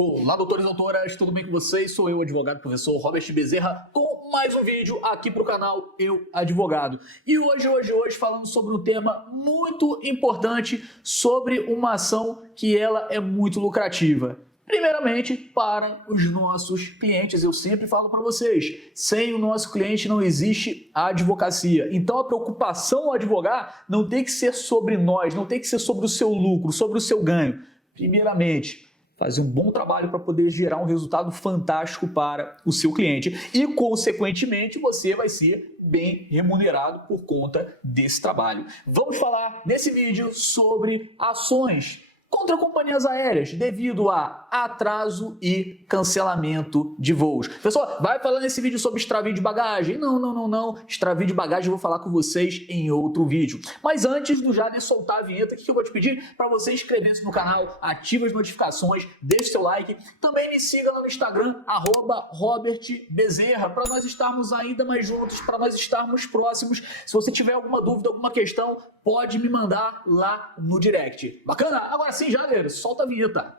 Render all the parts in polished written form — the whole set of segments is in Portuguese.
Olá, doutores e doutoras, tudo bem com vocês? Sou eu, advogado professor Robert Bezerra, com mais um vídeo aqui para o canal Eu Advogado. E hoje falando sobre um tema muito importante, sobre uma ação que ela é muito lucrativa. Primeiramente, para os nossos clientes, eu sempre falo para vocês, sem o nosso cliente não existe a advocacia. Então a preocupação ao advogar não tem que ser sobre nós, não tem que ser sobre o seu lucro, sobre o seu ganho. Primeiramente, fazer um bom trabalho para poder gerar um resultado fantástico para o seu cliente e, consequentemente, você vai ser bem remunerado por conta desse trabalho. Vamos falar nesse vídeo sobre ações contra companhias aéreas devido a atraso e cancelamento de voos. Pessoal, vai falar nesse vídeo sobre extravio de bagagem? Não. Extravio de bagagem eu vou falar com vocês em outro vídeo. Mas antes do Jader soltar a vinheta, o que eu vou te pedir? Para você inscrever-se no canal, ative as notificações, deixe seu like. Também me siga lá no Instagram, @RobertBezerra, para nós estarmos ainda mais juntos, para nós estarmos próximos. Se você tiver alguma dúvida, alguma questão, pode me mandar lá no direct. Bacana? Agora sim, Jader, solta a vinheta.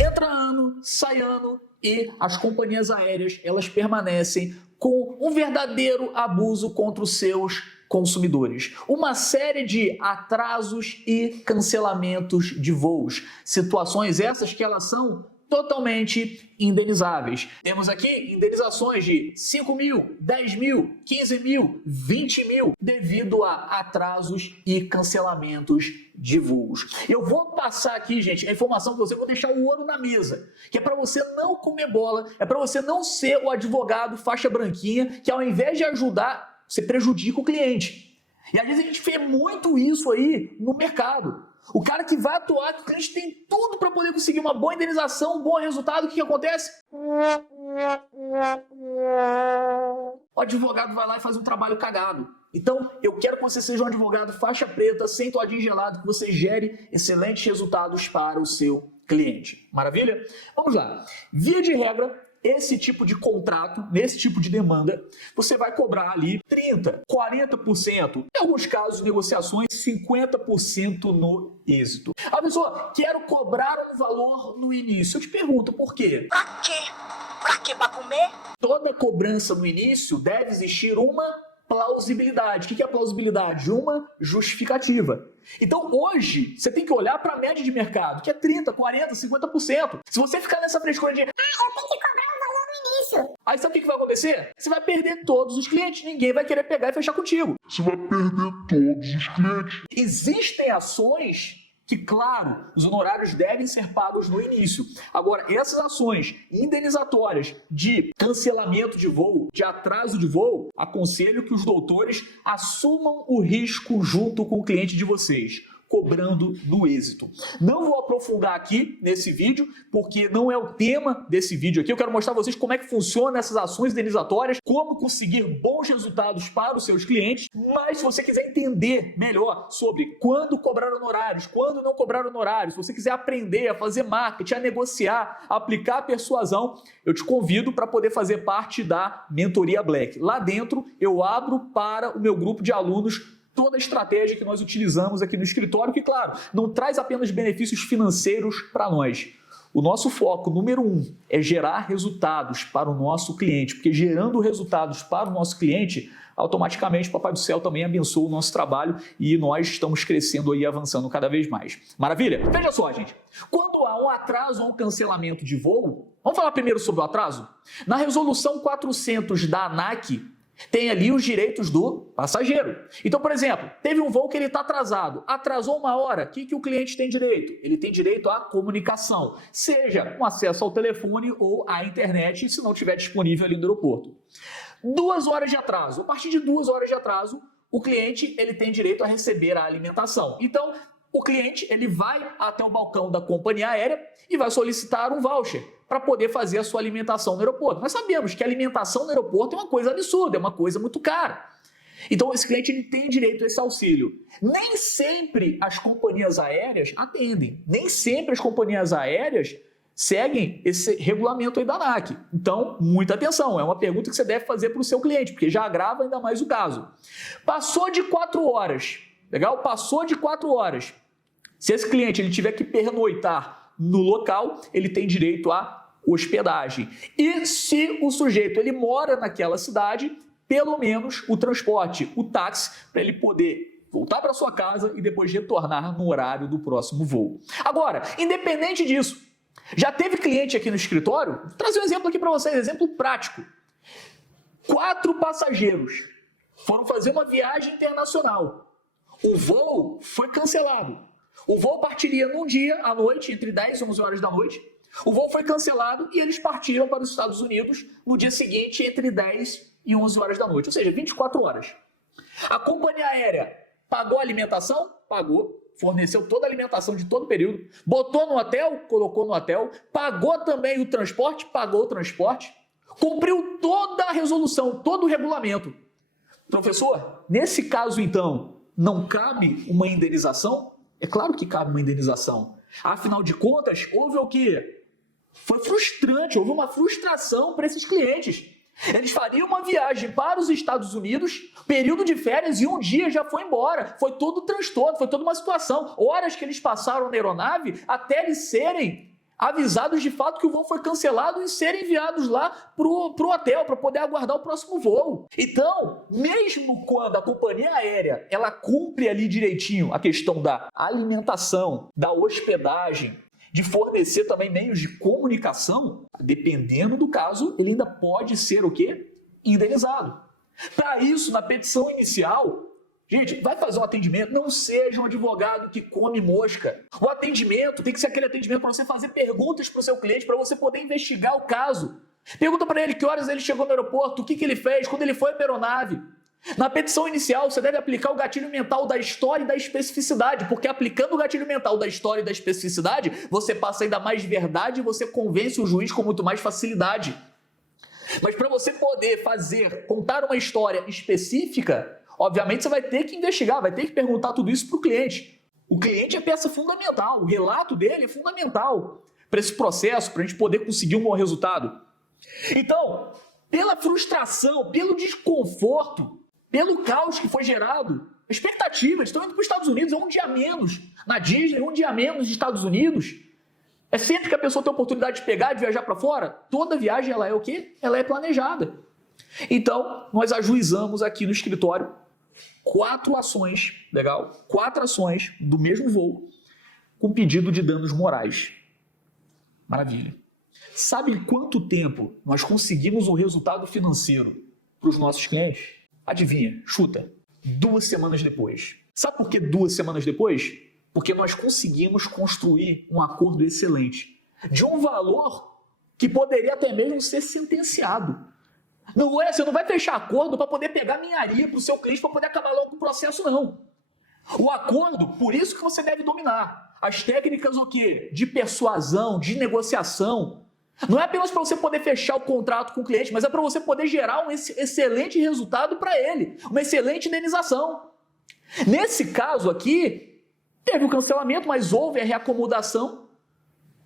Entra ano, sai ano e as companhias aéreas, elas permanecem com um verdadeiro abuso contra os seus consumidores. Uma série de atrasos e cancelamentos de voos. Situações essas que elas são totalmente indenizáveis. Temos aqui indenizações de 5 mil, 10 mil, 15 mil, 20 mil devido a atrasos e cancelamentos de voos. Eu vou passar aqui, gente, a informação para você, vou deixar o ouro na mesa, que é para você não comer bola, é para você não ser o advogado faixa branquinha, que ao invés de ajudar, você prejudica o cliente. E às vezes a gente vê muito isso aí no mercado. O cara que vai atuar, que o cliente tem tudo para poder conseguir uma boa indenização, um bom resultado, o que acontece? O advogado vai lá e faz um trabalho cagado. Então, eu quero que você seja um advogado faixa preta, sem todinho gelado, que você gere excelentes resultados para o seu cliente. Maravilha? Vamos lá. Via de regra, esse tipo de contrato, nesse tipo de demanda, você vai cobrar ali 30%, 40%, em alguns casos, negociações, 50% no êxito. A pessoa, quero cobrar um valor no início. Eu te pergunto, por quê? Pra quê? Pra quê? Pra comer? Toda cobrança no início deve existir uma plausibilidade. O que é plausibilidade? Uma justificativa. Então, hoje, você tem que olhar para a média de mercado, que é 30%, 40%, 50%. Se você ficar nessa frescura de eu tenho que cobrar um valor no início. aí sabe o que vai acontecer? Você vai perder todos os clientes, ninguém vai querer pegar e fechar contigo. Você vai perder todos os clientes. Existem ações que, claro, os honorários devem ser pagos no início. Agora, essas ações indenizatórias de cancelamento de voo, de atraso de voo, aconselho que os doutores assumam o risco junto com o cliente de vocês, cobrando no êxito. Não vou aprofundar aqui nesse vídeo, porque não é o tema desse vídeo aqui. Eu quero mostrar a vocês como é que funcionam essas ações indenizatórias, como conseguir bons resultados para os seus clientes. Mas se você quiser entender melhor sobre quando cobrar honorários, quando não cobrar honorários, se você quiser aprender a fazer marketing, a negociar, a aplicar a persuasão, eu te convido para poder fazer parte da Mentoria Black. Lá dentro, eu abro para o meu grupo de alunos toda a estratégia que nós utilizamos aqui no escritório, que, claro, não traz apenas benefícios financeiros para nós. O nosso foco, número 1, é gerar resultados para o nosso cliente, porque gerando resultados para o nosso cliente, automaticamente o Papai do Céu também abençoa o nosso trabalho e nós estamos crescendo e avançando cada vez mais. Maravilha? Veja só, gente. Quando há um atraso ou um cancelamento de voo, vamos falar primeiro sobre o atraso? Na resolução 400 da ANAC, tem ali os direitos do passageiro. Então, por exemplo, teve um voo que ele está atrasado. Atrasou 1 hora. O que o cliente tem direito? Ele tem direito à comunicação. Seja um acesso ao telefone ou à internet, se não estiver disponível ali no aeroporto. 2 horas de atraso. A partir de 2 horas de atraso, o cliente ele tem direito a receber a alimentação. Então, o cliente ele vai até o balcão da companhia aérea e vai solicitar um voucher para poder fazer a sua alimentação no aeroporto. Nós sabemos que a alimentação no aeroporto é uma coisa absurda, é uma coisa muito cara. Então esse cliente ele tem direito a esse auxílio. Nem sempre as companhias aéreas atendem, nem sempre as companhias aéreas seguem esse regulamento aí da ANAC. Então, muita atenção, é uma pergunta que você deve fazer para o seu cliente, porque já agrava ainda mais o caso. Passou de 4 horas, legal? Passou de 4 horas. Se esse cliente ele tiver que pernoitar no local, ele tem direito à hospedagem. E se o sujeito ele mora naquela cidade, pelo menos o transporte, o táxi, para ele poder voltar para sua casa e depois retornar no horário do próximo voo. Agora, independente disso, já teve cliente aqui no escritório? Vou trazer um exemplo aqui para vocês, exemplo prático. 4 passageiros foram fazer uma viagem internacional. O voo foi cancelado. O voo partiria num dia, à noite, entre 10 e 11 horas da noite. O voo foi cancelado e eles partiram para os Estados Unidos no dia seguinte, entre 10 e 11 horas da noite, ou seja, 24 horas. A companhia aérea pagou a alimentação? Pagou. Forneceu toda a alimentação de todo o período. Botou no hotel? Colocou no hotel. Pagou também o transporte? Pagou o transporte. Cumpriu toda a resolução, todo o regulamento. Professor, nesse caso, então, não cabe uma indenização? É claro que cabe uma indenização. Afinal de contas, houve o quê? Foi frustrante, houve uma frustração para esses clientes. Eles fariam uma viagem para os Estados Unidos, período de férias, e um dia já foi embora. Foi todo transtorno, foi toda uma situação. Horas que eles passaram na aeronave até eles serem avisados de fato que o voo foi cancelado e serem enviados lá pro hotel para poder aguardar o próximo voo. Então, mesmo quando a companhia aérea ela cumpre ali direitinho a questão da alimentação, da hospedagem, de fornecer também meios de comunicação, dependendo do caso, ele ainda pode ser o quê? Indenizado. Para isso, na petição inicial, gente, vai fazer um atendimento, não seja um advogado que come mosca. O atendimento tem que ser aquele atendimento para você fazer perguntas para o seu cliente, para você poder investigar o caso. Pergunta para ele que horas ele chegou no aeroporto, o que ele fez, quando ele foi para a aeronave. Na petição inicial, você deve aplicar o gatilho mental da história e da especificidade, porque aplicando o gatilho mental da história e da especificidade, você passa ainda mais verdade e você convence o juiz com muito mais facilidade. Mas para você poder contar uma história específica, obviamente você vai ter que investigar, vai ter que perguntar tudo isso para o cliente. O cliente é peça fundamental, o relato dele é fundamental para esse processo, para a gente poder conseguir um bom resultado. Então, pela frustração, pelo desconforto, pelo caos que foi gerado, expectativas, estão indo para os Estados Unidos, é um dia a menos na Disney, um dia a menos nos Estados Unidos. É sempre que a pessoa tem a oportunidade de pegar, de viajar para fora, toda viagem ela é o quê? Ela é planejada. Então, nós ajuizamos aqui no escritório 4 ações, legal? 4 ações do mesmo voo, com pedido de danos morais. Maravilha. Sabe quanto tempo nós conseguimos um resultado financeiro para os nossos clientes? Adivinha, chuta. 2 semanas depois. Sabe por que 2 semanas depois? Porque nós conseguimos construir um acordo excelente, de um valor que poderia até mesmo ser sentenciado. Não é, você não vai fechar acordo para poder pegar minharia para o seu cliente, para poder acabar logo com o processo, não. O acordo, por isso que você deve dominar as técnicas o quê? De persuasão, de negociação. Não é apenas para você poder fechar o contrato com o cliente, mas é para você poder gerar um excelente resultado para ele, uma excelente indenização. Nesse caso aqui, teve o cancelamento, mas houve a reacomodação,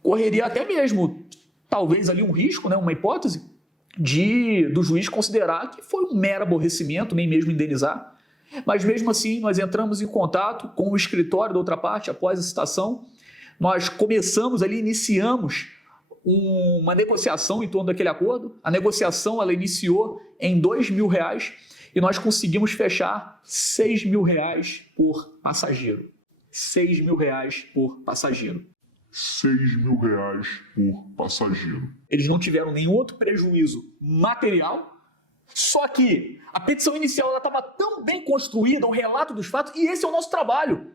correria até mesmo, talvez ali um risco, né, uma hipótese, do juiz considerar que foi um mero aborrecimento, nem mesmo indenizar. Mas mesmo assim, nós entramos em contato com o escritório da outra parte, após a citação, nós começamos ali, iniciamos uma negociação em torno daquele acordo. A negociação ela iniciou em R$2.000 e nós conseguimos fechar R$6.000 por passageiro. R$6.000 por passageiro. R$6.000 por passageiro. Eles não tiveram nenhum outro prejuízo material, só que a petição inicial estava tão bem construída, o relato dos fatos, e esse é o nosso trabalho.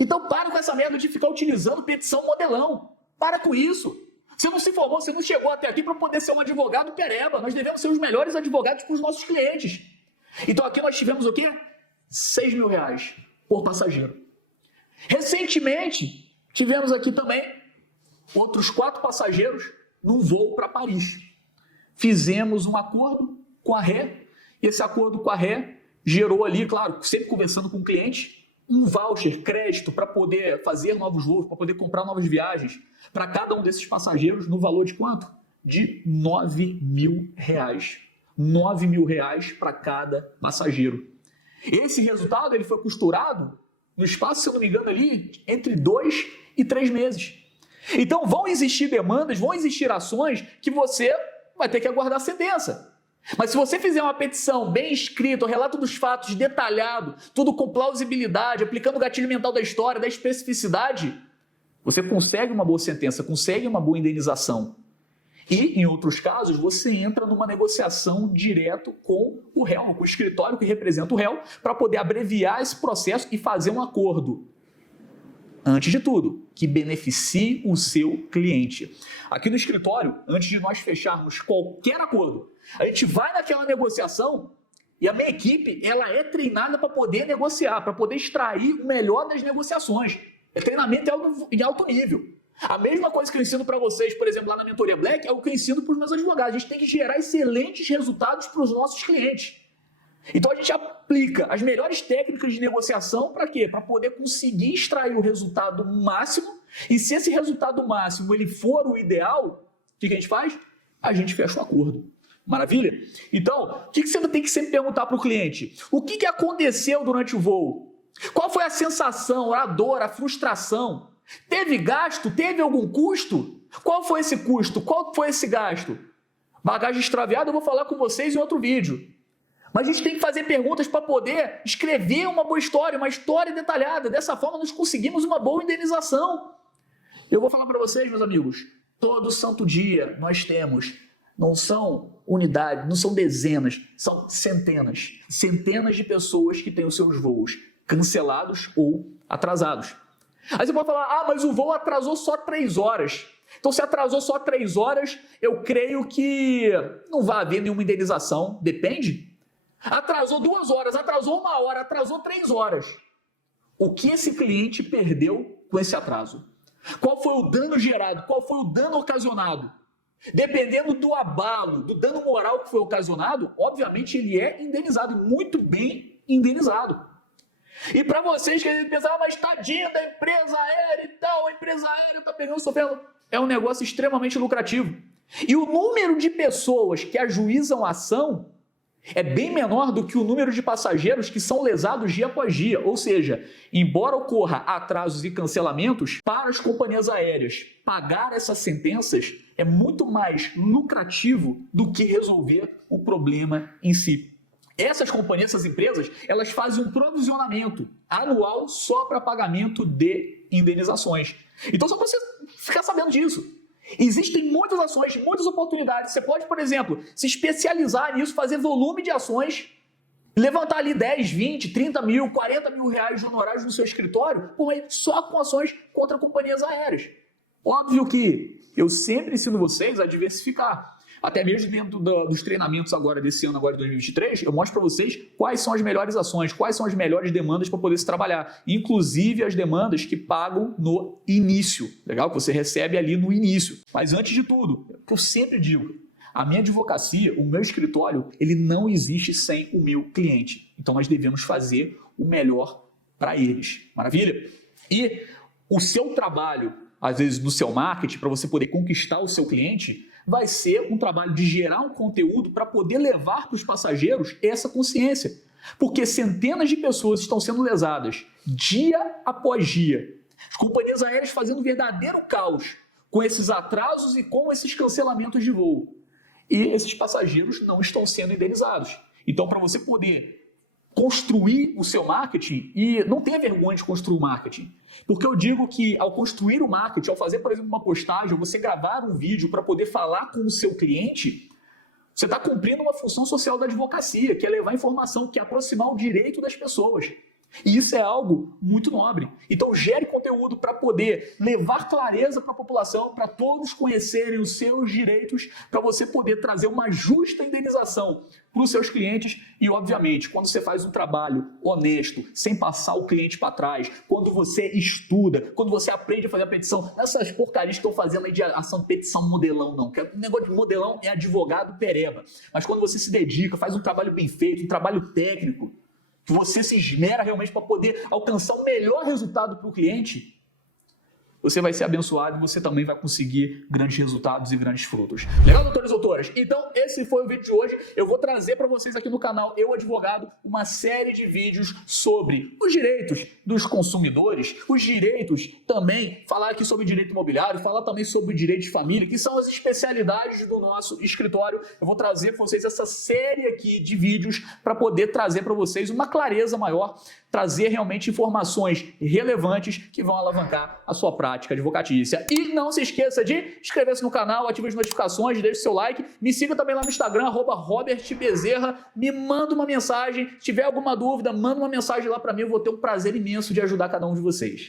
Então para com essa merda de ficar utilizando petição modelão. Para com isso. Você não se formou, você não chegou até aqui para poder ser um advogado pereba. Nós devemos ser os melhores advogados para os nossos clientes. Então aqui nós tivemos o quê? R$6.000 por passageiro. Recentemente, tivemos aqui também outros 4 passageiros num voo para Paris. Fizemos um acordo com a Ré, e esse acordo com a Ré gerou ali, claro, sempre conversando com o cliente, um voucher, crédito, para poder fazer novos voos, para poder comprar novas viagens, para cada um desses passageiros no valor de quanto? De R$9 mil. R$9 mil para cada passageiro. Esse resultado ele foi costurado no espaço, se eu não me engano, ali entre 2 e 3 meses. Então vão existir demandas, vão existir ações que você vai ter que aguardar sentença. Mas se você fizer uma petição bem escrita, o relato dos fatos detalhado, tudo com plausibilidade, aplicando o gatilho mental da história, da especificidade, você consegue uma boa sentença, consegue uma boa indenização. E, em outros casos, você entra numa negociação direto com o réu, com o escritório que representa o réu, para poder abreviar esse processo e fazer um acordo. Antes de tudo, que beneficie o seu cliente. Aqui no escritório, antes de nós fecharmos qualquer acordo, a gente vai naquela negociação e a minha equipe ela é treinada para poder negociar, para poder extrair o melhor das negociações. É treinamento em alto nível. A mesma coisa que eu ensino para vocês, por exemplo, lá na Mentoria Black, é o que eu ensino para os meus advogados. A gente tem que gerar excelentes resultados para os nossos clientes. Então a gente aplica as melhores técnicas de negociação para quê? Para poder conseguir extrair o resultado máximo. E se esse resultado máximo ele for o ideal, o que a gente faz? A gente fecha o acordo. Maravilha? Então, o que você tem que sempre perguntar para o cliente? O que aconteceu durante o voo? Qual foi a sensação, a dor, a frustração? Teve gasto? Teve algum custo? Qual foi esse custo? Qual foi esse gasto? Bagagem extraviada, eu vou falar com vocês em outro vídeo. Mas a gente tem que fazer perguntas para poder escrever uma boa história, uma história detalhada. Dessa forma, nós conseguimos uma boa indenização. Eu vou falar para vocês, meus amigos, todo santo dia nós temos, não são unidades, não são dezenas, são centenas. Centenas de pessoas que têm os seus voos cancelados ou atrasados. Aí você pode falar, mas o voo atrasou só 3 horas. Então, se atrasou só 3 horas, eu creio que não vai haver nenhuma indenização. Depende. Atrasou 2 horas, atrasou 1 hora, atrasou 3 horas. O que esse cliente perdeu com esse atraso? Qual foi o dano gerado? Qual foi o dano ocasionado? Dependendo do abalo, do dano moral que foi ocasionado, obviamente ele é indenizado, muito bem indenizado. E para vocês que pensam, mas tadinha da empresa aérea e tal, a empresa aérea está pegando, sofrendo. É um negócio extremamente lucrativo. E o número de pessoas que ajuizam a ação é bem menor do que o número de passageiros que são lesados dia após dia. Ou seja, embora ocorra atrasos e cancelamentos, para as companhias aéreas pagar essas sentenças é muito mais lucrativo do que resolver o problema em si. Essas companhias, essas empresas, elas fazem um provisionamento anual só para pagamento de indenizações. Então, só para você ficar sabendo disso. Existem muitas ações, muitas oportunidades. Você pode, por exemplo, se especializar nisso, fazer volume de ações, levantar ali 10, 20, 30 mil, 40 mil reais de honorários no seu escritório, só com ações contra companhias aéreas. Óbvio que eu sempre ensino vocês a diversificar. Até mesmo dentro dos treinamentos agora desse ano, agora de 2023, eu mostro para vocês quais são as melhores ações, quais são as melhores demandas para poder se trabalhar. Inclusive as demandas que pagam no início. Legal? Que você recebe ali no início. Mas antes de tudo, eu sempre digo, a minha advocacia, o meu escritório, ele não existe sem o meu cliente. Então nós devemos fazer o melhor para eles. Maravilha? E o seu trabalho, às vezes no seu marketing, para você poder conquistar o seu cliente, vai ser um trabalho de gerar um conteúdo para poder levar para os passageiros essa consciência. Porque centenas de pessoas estão sendo lesadas dia após dia. As companhias aéreas fazendo verdadeiro caos com esses atrasos e com esses cancelamentos de voo. E esses passageiros não estão sendo indenizados. Então, para você poder construir o seu marketing, e não tenha vergonha de construir o marketing, porque eu digo que ao construir o marketing, ao fazer, por exemplo, uma postagem, ou você gravar um vídeo para poder falar com o seu cliente, você está cumprindo uma função social da advocacia, que é levar informação, que é aproximar o direito das pessoas. E isso é algo muito nobre. Então gere conteúdo para poder levar clareza para a população, para todos conhecerem os seus direitos, para você poder trazer uma justa indenização para os seus clientes. E obviamente, quando você faz um trabalho honesto, sem passar o cliente para trás, quando você estuda, quando você aprende a fazer a petição, essas porcarias que estão fazendo aí de ação de petição modelão, não. O negócio de modelão é advogado pereba. Mas quando você se dedica, faz um trabalho bem feito, um trabalho técnico, que você se esmera realmente para poder alcançar o melhor resultado para o cliente, você vai ser abençoado e você também vai conseguir grandes resultados e grandes frutos. Legal, doutores e doutoras? Então, esse foi o vídeo de hoje. Eu vou trazer para vocês aqui no canal Eu Advogado uma série de vídeos sobre os direitos dos consumidores, os direitos também, falar aqui sobre direito imobiliário, falar também sobre direito de família, que são as especialidades do nosso escritório. Eu vou trazer para vocês essa série aqui de vídeos para poder trazer para vocês uma clareza maior, trazer realmente informações relevantes que vão alavancar a sua prática advocatícia. E não se esqueça de inscrever-se no canal, ative as notificações, deixe seu like, me siga também lá no Instagram, @RobertBezerra, me manda uma mensagem, se tiver alguma dúvida, manda uma mensagem lá para mim, eu vou ter um prazer imenso de ajudar cada um de vocês.